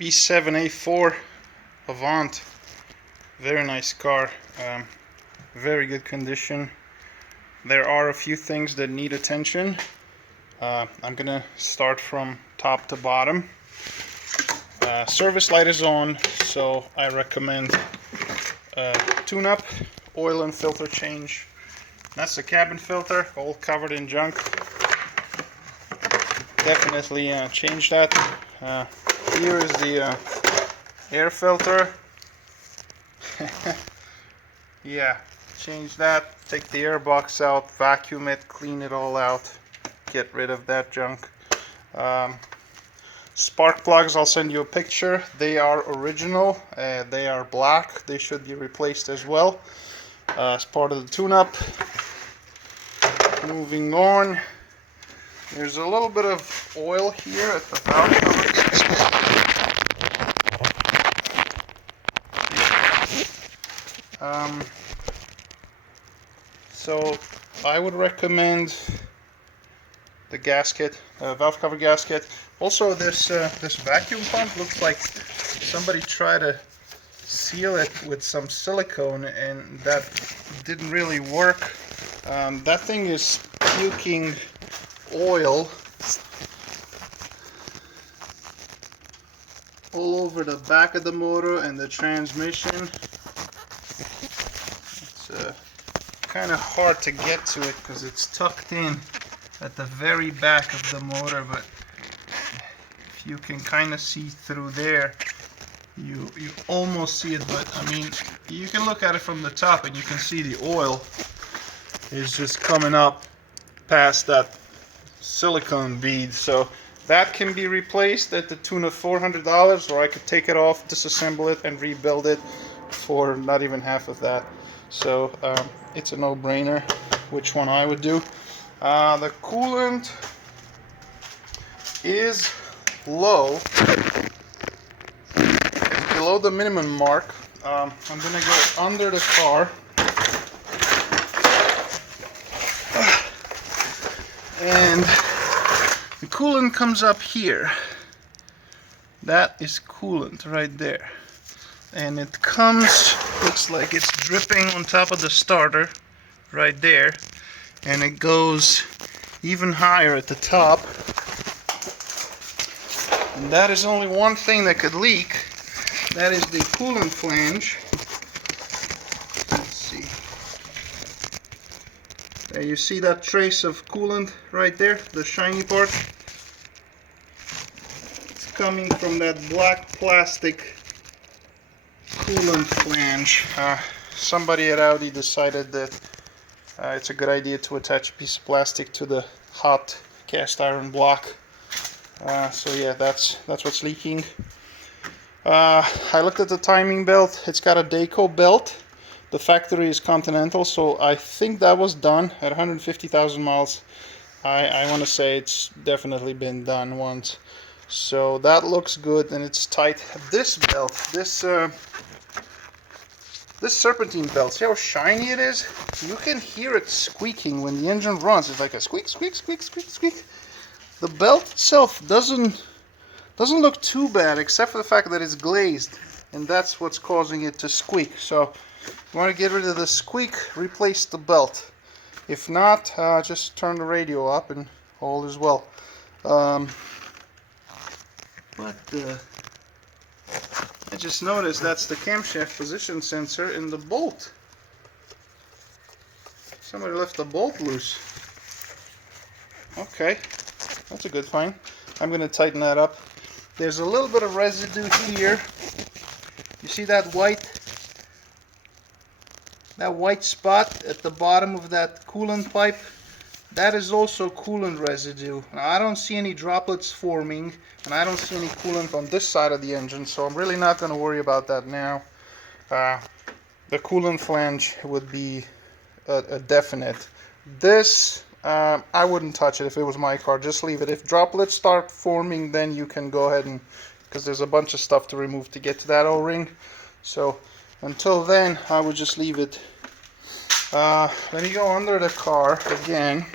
B7A4 Avant. Very nice car. Very good condition. There are a few things that need attention. I'm gonna start from top to bottom. Service light is on, so I recommend tune-up, oil and filter change. That's the cabin filter, all covered in junk. Definitely change that. Here is the air filter. Yeah, change that. Take the air box out, vacuum it, clean it all out, get rid of that junk. Spark plugs, I'll send you a picture. They are original. They are black. They should be replaced as well as part of the tune-up. Moving on, there's a little bit of oil here at the valve cover gasket. So I would recommend the gasket, valve cover gasket. Also, this vacuum pump looks like somebody tried to seal it with some silicone, and that didn't really work. That thing is puking oil all over the back of the motor and the transmission. It's kind of hard to get to it because it's tucked in at the very back of the motor, but if you can kind of see through there, you almost see it. But I mean, you can look at it from the top and you can see the oil is just coming up past that silicone bead. So that can be replaced at the tune of $400, or I could take it off, disassemble it, and rebuild it for not even half of that. So it's a no-brainer which one I would do. The coolant is low, below the minimum mark. I'm gonna go under the car and the coolant comes up here. That is coolant right there, and it comes, looks like it's dripping on top of the starter right there, and it goes even higher at the top. And that is only one thing that could leak. That is the coolant flange. Let's see. There you see that trace of coolant right there, the shiny part. It's coming from that black plastic coolant flange. Somebody at Audi decided that it's a good idea to attach a piece of plastic to the hot cast iron block. So yeah, that's what's leaking. I looked at the timing belt. It's got a Dayco belt. The factory is Continental, so I think that was done at 150,000 miles. I want to say it's definitely been done once. So that looks good and it's tight. This belt, this serpentine belt, see how shiny it is? You can hear it squeaking when the engine runs. It's like a squeak, squeak, squeak, squeak, squeak. The belt itself doesn't look too bad, except for the fact that it's glazed, and that's what's causing it to squeak. So if you want to get rid of the squeak, replace the belt. If not, just turn the radio up and all is well. I just noticed that's the camshaft position sensor in the bolt. Somebody left the bolt loose. Okay, that's a good find. I'm going to tighten that up. There's a little bit of residue here. You see that white spot at the bottom of that coolant pipe? That is also coolant residue. Now, I don't see any droplets forming, and I don't see any coolant on this side of the engine, so I'm really not going to worry about that now. The coolant flange would be a definite. This, I wouldn't touch it if it was my car. Just leave it. If droplets start forming, then you can go ahead and, because there's a bunch of stuff to remove to get to that O-ring. So until then, I would just leave it. Let me go under the car again.